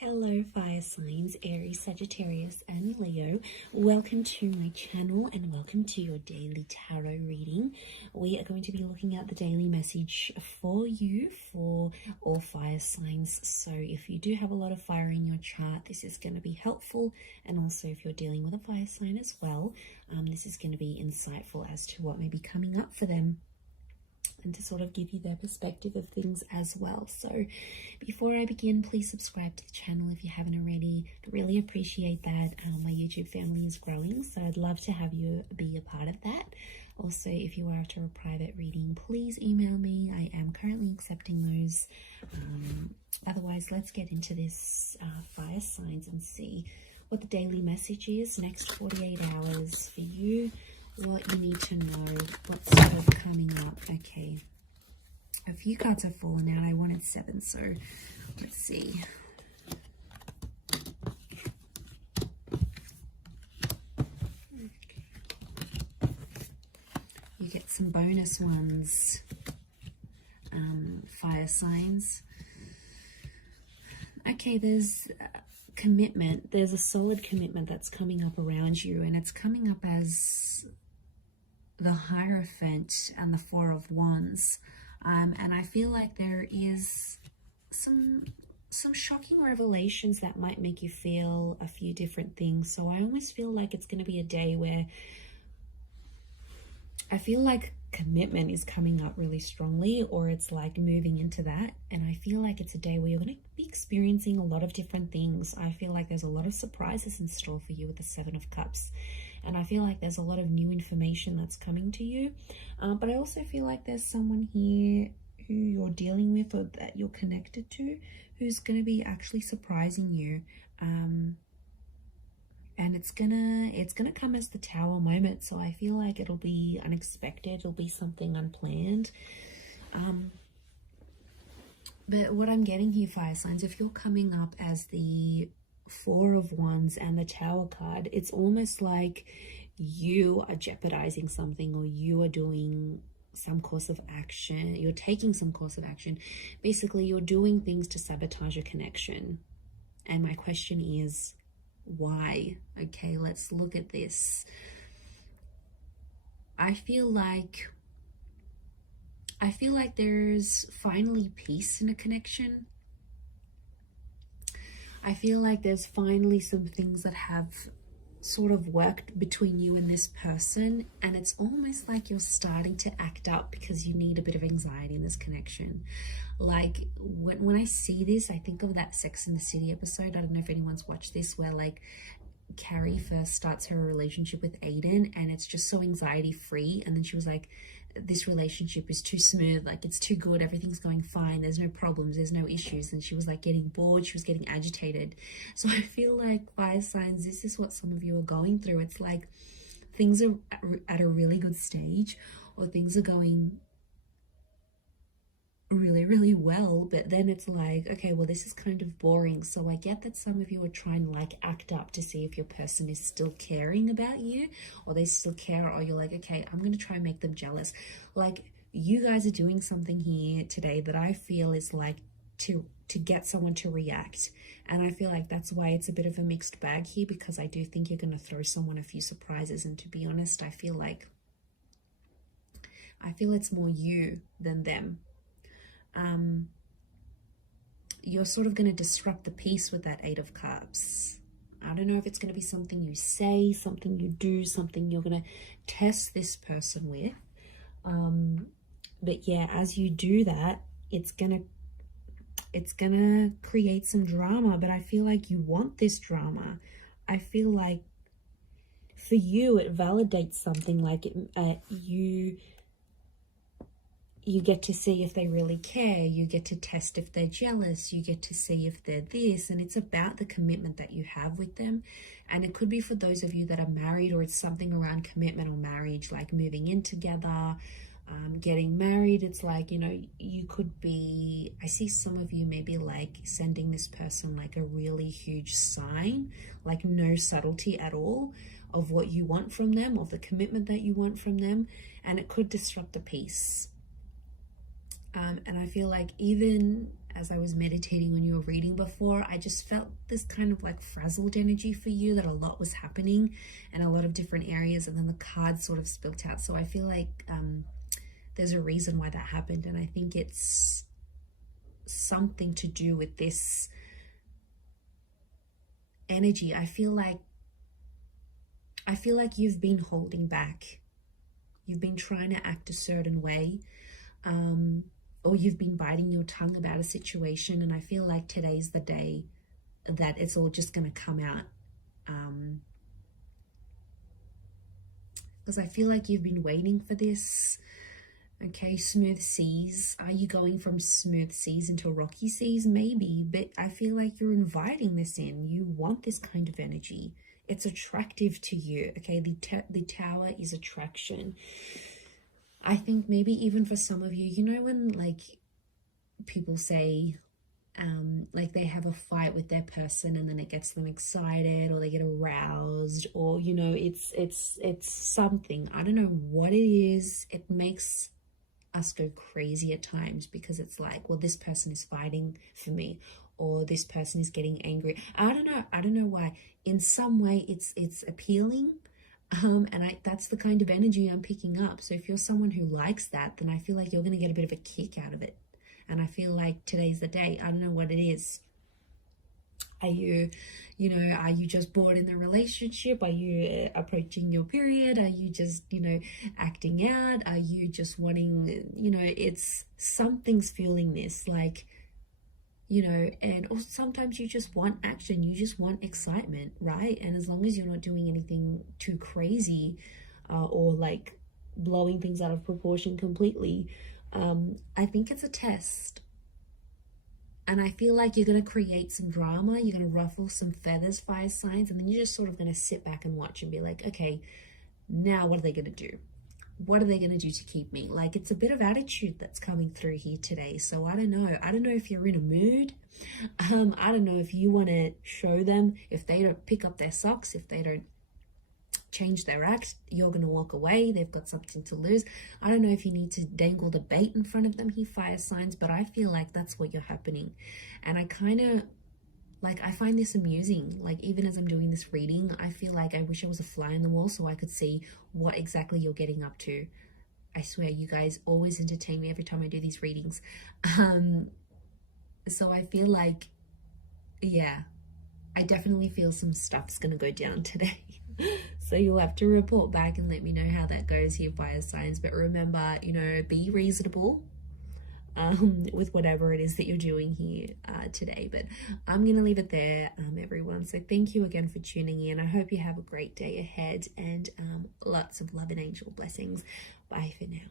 Hello fire signs, Aries, Sagittarius and Leo. Welcome to my channel and welcome to your daily tarot reading. We are going to be looking at the daily message for you for all fire signs. So if you do have a lot of fire in your chart, this is going to be helpful. And also if you're dealing with a fire sign as well, this is going to be insightful as to what may be coming up for them, and to sort of give you their perspective of things as well. So before I begin, please subscribe to the channel if you haven't already. I really appreciate that. My YouTube family is growing, so I'd love to have you be a part of that. Also, if you are after a private reading, please email me. I am currently accepting those. Otherwise, let's get into this fire signs and see what the daily message is next 48 hours for you. What you need to know, what's sort of coming up. Okay, a few cards have fallen out. I wanted 7, so let's see. Okay. You get some bonus ones, fire signs. Okay, there's commitment. There's a solid commitment that's coming up around you, and it's coming up as the Hierophant and the Four of Wands, and I feel like there is some shocking revelations that might make you feel a few different things. So I almost feel like it's going to be a day where I feel like commitment is coming up really strongly, or it's like moving into that, and I feel like it's a day where you're going to be experiencing a lot of different things. I feel like there's a lot of surprises in store for you with the 7 of Cups, and I feel like there's a lot of new information that's coming to you, but I also feel like there's someone here who you're dealing with or that you're connected to who's going to be actually surprising you, and it's gonna come as the Tower moment. So I feel like it'll be unexpected, it'll be something unplanned, but what I'm getting here, fire signs, if you're coming up as the Four of Wands and the Tower card, it's almost like you are jeopardizing something, or you are doing some course of action, you're taking some course of action. Basically, you're doing things to sabotage a connection. And my question is, why? Okay, let's look at this. I feel like there's finally peace in a connection. I feel like there's finally some things that have sort of worked between you and this person, and it's almost like you're starting to act up because you need a bit of anxiety in this connection. Like when I see this, I think of that Sex and the City episode. I don't know if anyone's watched this, where like Carrie first starts her relationship with Aiden, and it's just so anxiety free, and then she was like, this relationship is too smooth, like it's too good, everything's going fine, there's no problems, there's no issues, and she was like getting bored, she was getting agitated. So I feel like, fire signs, this is what some of you are going through. It's like things are at a really good stage, or things are going really well, but then it's like, okay, well, this is kind of boring. So I get that some of you are trying to like act up to see if your person is still caring about you, or they still care, or you're like, okay, I'm going to try and make them jealous. Like, you guys are doing something here today that I feel is like to get someone to react, and I feel like that's why it's a bit of a mixed bag here, because I do think you're going to throw someone a few surprises. And to be honest, I feel it's more you than them. You're sort of going to disrupt the peace with that 8 of Cups. I don't know if it's going to be something you say, something you do, something you're going to test this person with. But yeah, as you do that, it's gonna create some drama, but I feel like you want this drama. I feel like for you, it validates something, like you get to see if they really care, you get to test if they're jealous, you get to see if they're this, and it's about the commitment that you have with them. And it could be for those of you that are married, or it's something around commitment or marriage, like moving in together, getting married. It's like, you know, you could be, I see some of you maybe like sending this person like a really huge sign, like no subtlety at all of what you want from them, of the commitment that you want from them, and it could disrupt the peace. And I feel like even as I was meditating on your reading before, I just felt this kind of like frazzled energy for you, that a lot was happening in a lot of different areas, and then the cards sort of spilt out. So I feel like there's a reason why that happened, and I think it's something to do with this energy. I feel like you've been holding back. You've been trying to act a certain way, or you've been biting your tongue about a situation, and I feel like today's the day that it's all just going to come out. Because I feel like you've been waiting for this. Okay, smooth seas. Are you going from smooth seas into rocky seas? Maybe, but I feel like you're inviting this in. You want this kind of energy. It's attractive to you. Okay, the tower is attraction. I think maybe even for some of you, you know, when like people say like they have a fight with their person and then it gets them excited, or they get aroused, or you know, it's something. I don't know what it is. It makes us go crazy at times, because it's like, well, this person is fighting for me, or this person is getting angry. I don't know why. In some way it's appealing, and that's the kind of energy I'm picking up. So if you're someone who likes that, then I feel like you're going to get a bit of a kick out of it. And I feel like today's the day. I don't know what it is. Are you just bored in the relationship? Are you approaching your period? Are you just, acting out? Are you just wanting, it's something's fueling this, like, and also sometimes you just want action. You just want excitement, right? And as long as you're not doing anything too crazy, or like blowing things out of proportion completely, I think it's a test. And I feel like you're going to create some drama. You're going to ruffle some feathers, fire signs, and then you're just sort of going to sit back and watch and be like, okay, now what are they going to do? What are they going to do to keep me? Like, it's a bit of attitude that's coming through here today. So I don't know. I don't know if you're in a mood. I don't know if you want to show them. If they don't pick up their socks, if they don't change their act, you're going to walk away. They've got something to lose. I don't know if you need to dangle the bait in front of them, he fire signs, but I feel like that's what you're happening. And I kind of like, I find this amusing. Like, even as I'm doing this reading, I feel like I wish I was a fly on the wall so I could see what exactly you're getting up to. I swear, you guys always entertain me every time I do these readings. So I feel like, yeah, I definitely feel some stuff's going to go down today. So you'll have to report back and let me know how that goes here, fire signs. But remember, be reasonable with whatever it is that you're doing here today. But I'm going to leave it there, everyone. So thank you again for tuning in. I hope you have a great day ahead, and lots of love and angel blessings. Bye for now.